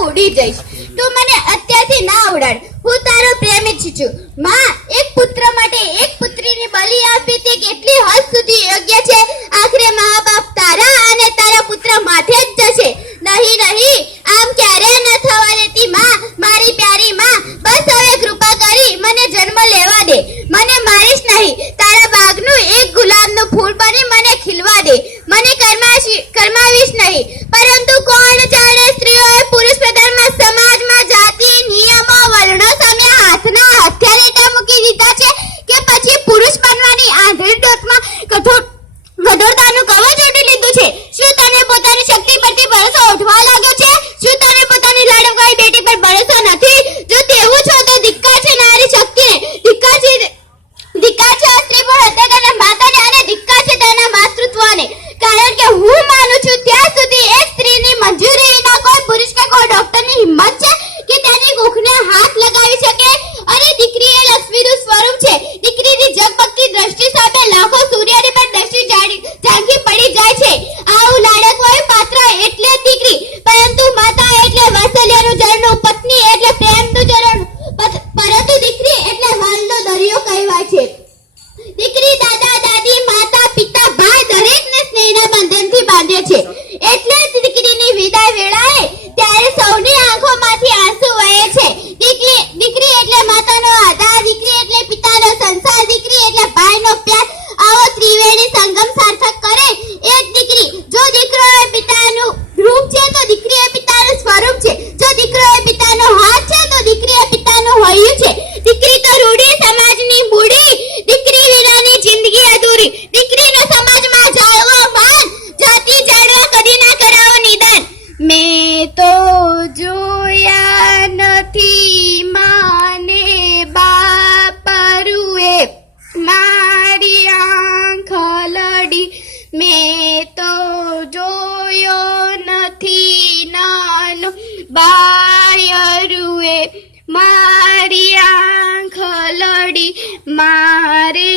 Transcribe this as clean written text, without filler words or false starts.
હું ઉડી જઈશ. તું મને અત્યારથી ના ઉડાડ. હું તારો પ્રેમ ઈચ્છું છું. માં, એક પુત્ર માટે એક પુત્રીની બલિ આપવી તે કેટલી હદ સુધી યોગ્ય છે? આખરે મા બાપ તારા અને તારા પુત્ર માથે જ જશે. નહીં નહીં, આમ ક્યારે ન થવા દેતી માં, મારી પ્યારી માં. બસ હવે કૃપા કરી મને જન્મ લેવા દે. મને મારીશ નહીં. તારા બાગનું એક ગુલાબનું ફૂલ બની મને ખીલવા દે. મને કરમાવીશ નહીં. પરંતુ કોણ જાણે સ્ત્રીઓએ પુરુષ પ્રધાનમાં સમાજમાં જાતિ નિયમો વર્ણો સામે હાથના હથિયાર મૂકી દીધા છે કે પછી પુરુષ બનવાની આંધળી ડોકમાં કઠોરતાનું કવચ ઓઢી લીધું છે. શું તને પોતાની શક્તિ પરથી ભરોસો ઉઠવા લાગ્યો છે? શું તને પોતાની લાડકવાળી બેટી પર ભરોસો નથી? જો તેવું છો તો ધિક્કાર છે નારી શક્તિને, ધિક્કાર છે સ્ત્રી પર હત્યા માતાને, અને ધિક્કાર છે તેના માતૃત્વને. કારણ કે હું માનું છું ત્યાં સુધી એક સ્ત્રીની મંજૂરી વિના કોઈ પુરુષ કે કોઈ ડોક્ટરની હિંમત છે કે તેની કુખને હાથ લગાવી શકે? અને દીકરી એ લક્ષ્મીનું સ્વરૂપ છે. દીકરીની જગબગતી દ્રષ્ટિ સામે લાખો સૂર્યની પણ દ્રષ્ટિ ઝાંખી પડી જાય છે. આવું લાડકવાળું પાત્ર એટલે દીકરી. પરંતુ માતા એટલે વાત્સલ્યનું ઝરણું, પત્ની એટલે પ્રેમનું ઝરણું, પરંતુ દીકરી એટલે વાલનો દરિયો કહેવાય છે. દીકરી દાદા દાદી માતા પિતા ભાઈ દરેકને સ્નેહના બંધનથી બાંધે છે. એટલે જ દીકરીની વિદાય વેળાએ ત્યારે સૌની આંખોમાંથી આંસુ વહે છે. દીકરી એટલે માતાનો આધાર, દીકરી એટલે પિતાનો સંસાર, દીકરી એટલે ભાઈનો પ્યાર. આવો ત્રિવેણી સંગમ સાર્થક કરે એક દીકરી. જો દીકરો એ પિતાનું રૂપ છે તો દીકરી એ પિતાનું સ્વરૂપ છે. જો દીકરો એ પિતાનો હાથ છે તો દીકરી એ પિતાનું હૈયું છે. દીકરી તો રૂડી સમાજની મૂડી, દીકરી વિનાની જિંદગી અધૂરી. દીકરીનો સમાજમાં જાળવો માન, જાતિ જાળવા કદી ના કરાવો નિદાન. મેં તો જોયા નથી માને બાપ રૂએ, મારી આંખ લડી. મેં તો જોયો નથી નાનો બાય રૂએ, મારી આંખ લડી. મારે